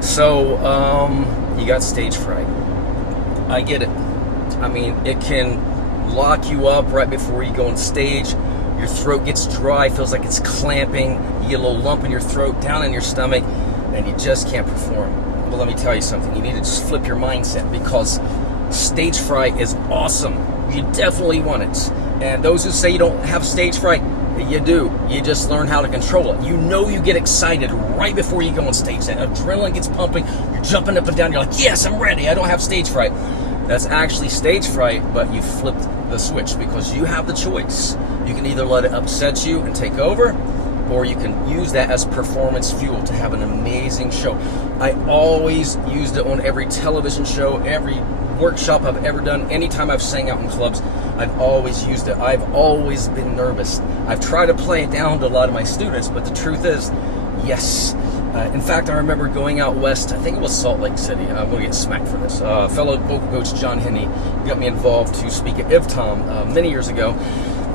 So, you got stage fright. I get it. I mean, it can lock you up right before you go on stage. Your throat gets dry, feels like it's clamping. You get a little lump in your throat, down in your stomach, and you just can't perform. But let me tell you something. You need to just flip your mindset, because stage fright is awesome. You definitely want it. And those who say you don't have stage fright, you do. You just learn how to control it. You know you get excited right before you go on stage. That adrenaline gets pumping. You're jumping up and down. You're like, yes, I'm ready. I don't have stage fright. That's actually stage fright, but you flipped the switch, because you have the choice. You can either let it upset you and take over, or you can use that as performance fuel to have an amazing show. I always used it on every television show, every workshop I've ever done, anytime I've sang out in clubs, I've always used it. I've always been nervous. I've tried to play it down to a lot of my students, but the truth is, yes. In fact, I remember going out west, I think it was Salt Lake City. I'm going to get smacked for this. Fellow vocal coach John Henney got me involved to speak at IVTOM many years ago,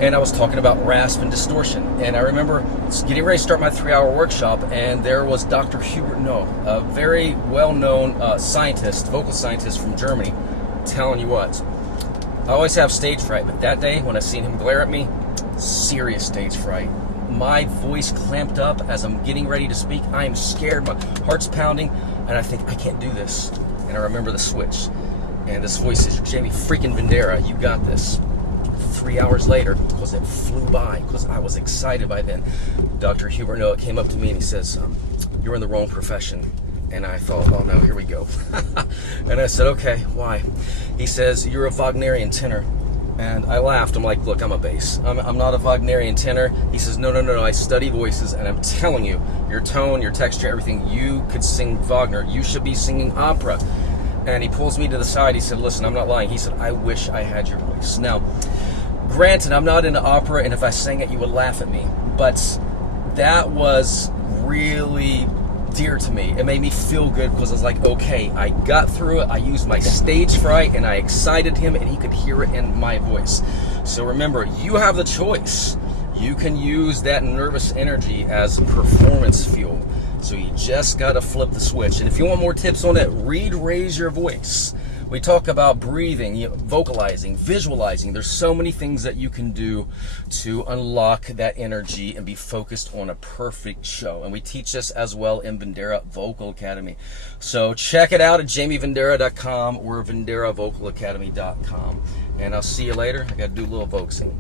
and I was talking about rasp and distortion. And I remember getting ready to start my 3-hour workshop, and there was Dr. Hubert Noe, a very well-known scientist, vocal scientist from Germany, telling you what, I always have stage fright, but that day when I seen him glare at me, serious stage fright. My voice clamped up as I'm getting ready to speak. I am scared, my heart's pounding, and I think, I can't do this. And I remember the switch. And this voice says, Jamie freaking Vendera, you got this. 3 hours later, because it flew by, because I was excited by then, Dr. Hubert Noah came up to me and he says, you're in the wrong profession. And I thought, oh no, here we go. And I said, okay, why? He says, you're a Wagnerian tenor. And I laughed. I'm like, look, I'm a bass. I'm not a Wagnerian tenor. He says, no, I study voices, and I'm telling you, your tone, your texture, everything, you could sing Wagner. You should be singing opera. And he pulls me to the side. He said, listen, I'm not lying. He said, I wish I had your voice. Now, granted, I'm not into opera, and if I sang it, you would laugh at me. But that was really dear to me. It made me feel good, because I was like, okay, I got through it. I used my stage fright, and I excited him, and he could hear it in my voice. So remember, you have the choice. You can use that nervous energy as performance fuel. So you just got to flip the switch. And if you want more tips on it, read Raise Your Voice. We talk about breathing, vocalizing, visualizing. There's so many things that you can do to unlock that energy and be focused on a perfect show. And we teach this as well in Vendera Vocal Academy. So check it out at jamievendera.com or venderavocalacademy.com. And I'll see you later. I got to do a little vocing.